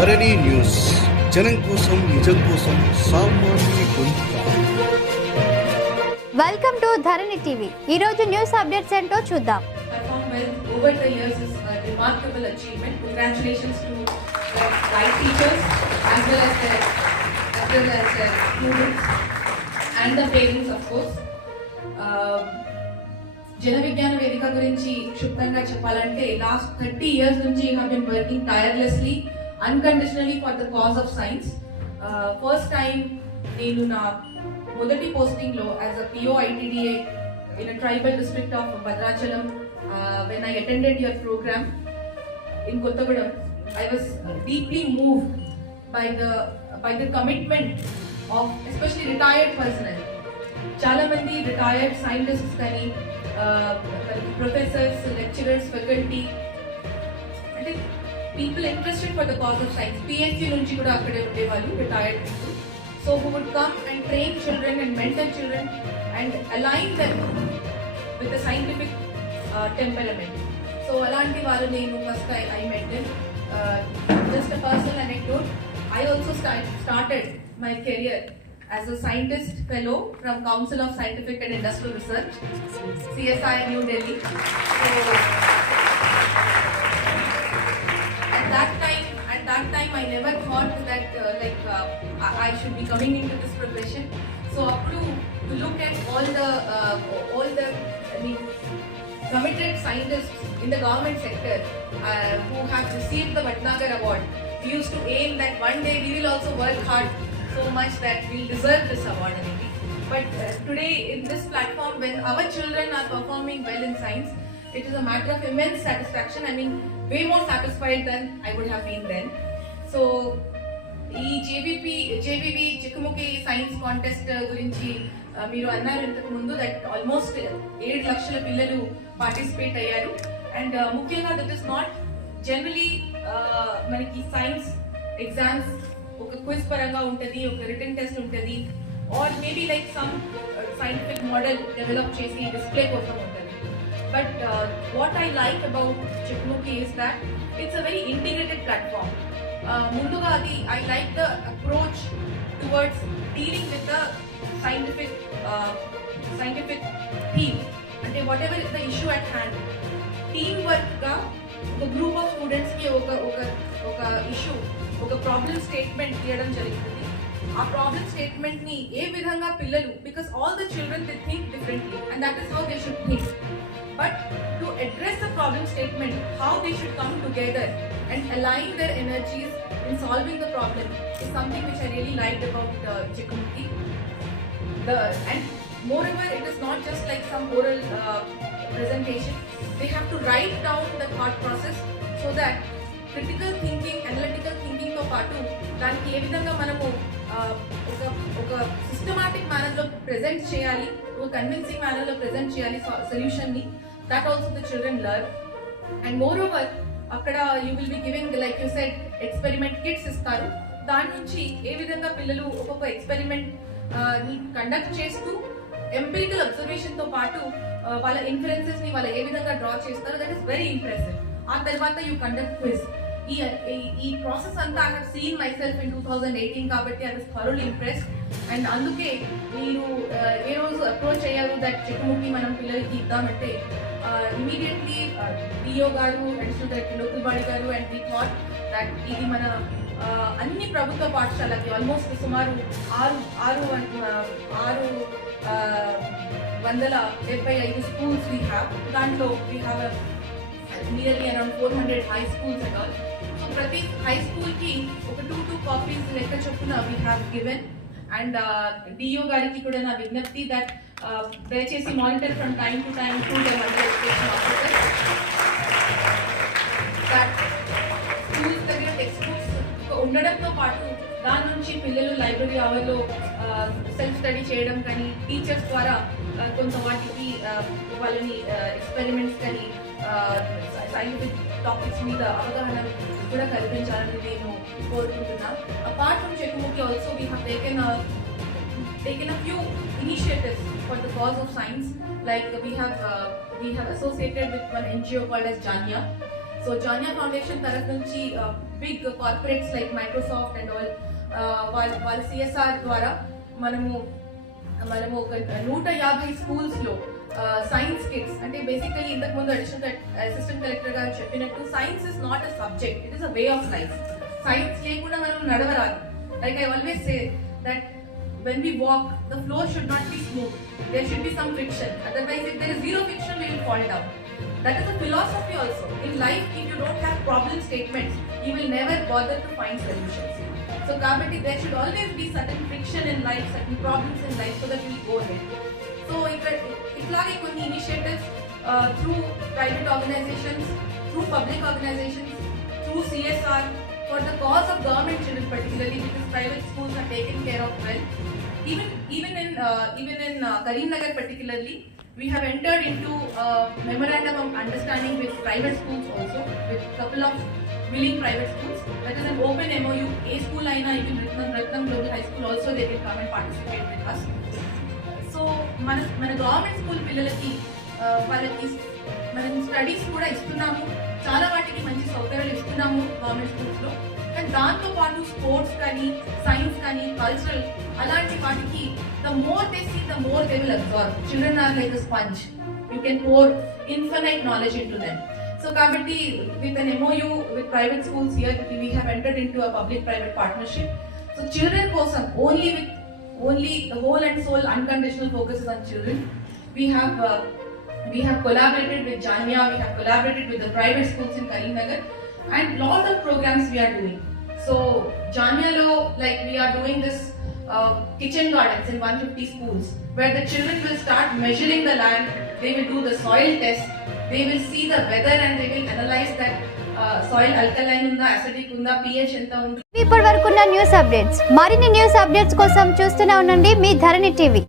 ధరణి న్యూస్, జనం కోసం నిజం కోసం సామాన్య గొంతుక. Welcome to Dharani TV. ఈ రోజు న్యూస్ అప్డేట్స్ ఏంటో చూద్దాం. Over the years is a remarkable achievement. Congratulations to the right teachers as well as their students and the parents, of course. Jana విజ్ఞాన వేదిక గురించి క్షుణ్ణంగా చెప్పాలంటే లాస్ట్ 30 years నుంచి you have been working tirelessly unconditionally for the cause of science. First time నేను నా మొదటి posting లో as a PO ITDA in a tribal district of Bhadrachalam, when I attended your program in Kottagudam, I was deeply moved by the commitment of especially retired personnel. Chala mandi retired scientists kani, professors, lecturers, faculty, and people interested for the cause of science. PhD nunchi kuda akkade unde vallu retired people, so who would come and train children and mentor children and align them with the scientific temperament. So alanti valu nenu first I met them. Just a personal anecdote, I also started my career as a scientist fellow from Council of Scientific and Industrial Research, CSI, New Delhi. So at that time I never thought that I should be coming into this profession. So up to look at all the committed scientists in the government sector who have received the Bhatnagar Award. We used to aim that one day we will also work hard so much that we will deserve this award. But today in this platform, when our children are performing well in science, it is a matter of immense satisfaction. I mean, way more satisfied than I would have been then. So, ఈ జేబీవి చిక్కుముకి science contest గురించి మీరు అన్నారు ఇంతకు ముందు that almost 7 లక్షల పిల్లలు పార్టిసిపేట్ అయ్యారు. అండ్ ముఖ్యంగా దట్ ఇస్ నాట్ జనరలీ మనకి సైన్స్ ఎగ్జామ్స్ ఒక క్విజ్ పరంగా ఉంటుంది, ఒక రిటన్ టెస్ట్ ఉంటుంది, or maybe like some scientific model develop చేసి డిస్ప్లే కోసం ఉంటుంది. But what I like about Chikkumuki is that it's a very integrated platform. ముందుగా అది I like the approach towards dealing with the scientific theme, అంటే whatever is the issue at hand, team work గా ఒక group of students కి ఒక ఇష్యూ, ఒక problem statement ఇవ్వడం జరుగుతుంది. ఆ ప్రాబ్లమ్ స్టేట్మెంట్ ని ఏ విధంగా పిల్లలు, because all the children they think differently and that is how they should think, but to address the problem statement how they should come together and align their energies in solving the problem is something which I really liked about Chikkumuki. And moreover, it is not just like some oral presentation. They have to write down the thought process so that critical thinking, analytical thinking తో పాటు దానికి ఏ విధంగా మనము ఒక సిస్టమాటిక్ మేనర్లో present చేయాలి, ఒక కన్విన్సింగ్ మేనర్లో ప్రెజెంట్ చేయాలి సొల్యూషన్ని, that also the children learn. And moreover అక్కడ you will be giving like you said experiment kits ఇస్తారు. దాని నుంచి ఏ విధంగా పిల్లలు ఒక్కొక్క ఎక్స్పెరిమెంట్ ని కండక్ట్ చేస్తూ ఎంపిరికల్ అబ్జర్వేషన్ తో పాటు వాళ్ళ ఇన్ఫ్లుయెన్సెస్ ని వాళ్ళు ఏ విధంగా డ్రా చేస్తారో దట్ ఈస్ వెరీ ఇంప్రెసివ్. ఆ తర్వాత యూ కండక్ట్ క్విజ్. ఈ ప్రాసెస్ అంతా I have seen my self in 2018 కాబట్టి I was thoroughly impressed. And అందుకే మీరు ఏ రోజు అప్రోచ్ అయ్యారు దట్ చిక్కుముకి మనం పిల్లలకి ఇద్దామంటే ఇమీడియట్లీ డిఓ గారు అండ్ లోకల్ బాడీ గారు అండ్ వి థాట్ దట్ ఇది మన అన్ని ప్రభుత్వ పాఠశాలకి ఆల్మోస్ట్ సుమారు 675 స్కూల్స్ వీ హ్యావ్. దాంట్లో we have nearly around 400 high schools and all. So ప్రతి హై స్కూల్ కి ఒక 2 కాపీస్ లెక్క చొప్పున we have given. And DO గారికి కూడా నా విజ్ఞప్తి దట్ దయచేసి monitor from time to time to the mandal education officer that schools దగ్గర టెక్స్ట్ బుక్స్ ఉండడంతో పాటు దాని నుంచి పిల్లలు లైబ్రరీ అవర్లో సెల్ఫ్ స్టడీ చేయడం కానీ, టీచర్స్ ద్వారా కొంత వాటికి వాళ్ళని ఎక్స్పెరిమెంట్స్ కానీ సైంటిఫిక్ టాపిక్స్ మీద అవగాహన కూడా కల్పించాలని నేను కోరుకుంటున్నా. Apart from Chikkumuki also we have taken a few initiatives for the cause of science. Like we have associated with one NGO called as Janya. So Janya Foundation taraf nunchi big corporates like Microsoft and all వాళ్ళ CSR ద్వారా మనము ఒక 150 స్కూల్స్లో science kits అంటే బేసికలీ ఇంతకు ముందు assistant collector గారు చెప్పినట్టు science is not a subject, it is a way of life. Science లేకుండా మనం నడవరాదు. Like I always say that when we walk, the floor should not be smooth. There should be some friction. Otherwise, if there is zero friction, we will fall down. That is a philosophy also. In life, if you don't have problem statements, you will never bother to find solutions. So, Kabati, there should always be certain friction in life, certain problems in life, so that we go ahead. So, itlage konni initiatives through private organizations, through public organizations, through CSR, for the cause of government children particularly, because private schools are taken care of well. Even in Karimnagar particularly, we have entered into a memorandum of understanding with private schools also, with couple of willing private schools. That is an open MOU. A school aina, even Ratnam Global High School also, they will come and participate with us. So మన government school పిల్లలకి వాళ్ళకి మనం స్టడీస్ కూడా ఇస్తున్నాము, చాలా వాటికి మంచి సౌకర్యాలు ఇస్తున్నాము గవర్నమెంట్ స్కూల్స్లో. కానీ దాంతో పాటు స్పోర్ట్స్ కానీ సైన్స్ కానీ కల్చరల్ అలాంటి వాటికి the more they see the more they will observe. Children are like a sponge, you can pour infinite knowledge into them. So కాబట్టి with an MOU with private schools here we have entered into a public private partnership. So children కోసం only the whole and soul unconditional focus is on children. We have collaborated with Jamia, we have collaborated with the private schools in Karimnagar, and lot of programs we are doing. So Jamia lo, like we are doing this kitchen gardens in 150 schools where the children will start measuring the land, they will do the soil test, they will see the weather and they will analyze that soil alkaline unda, acidic unda, pH enta undi. ఇప్పటి వరకు ఉన్న news updates, మరిన్ని news updates కోసం చూస్తూనే ఉండండి మీ ధరణి టీవీ.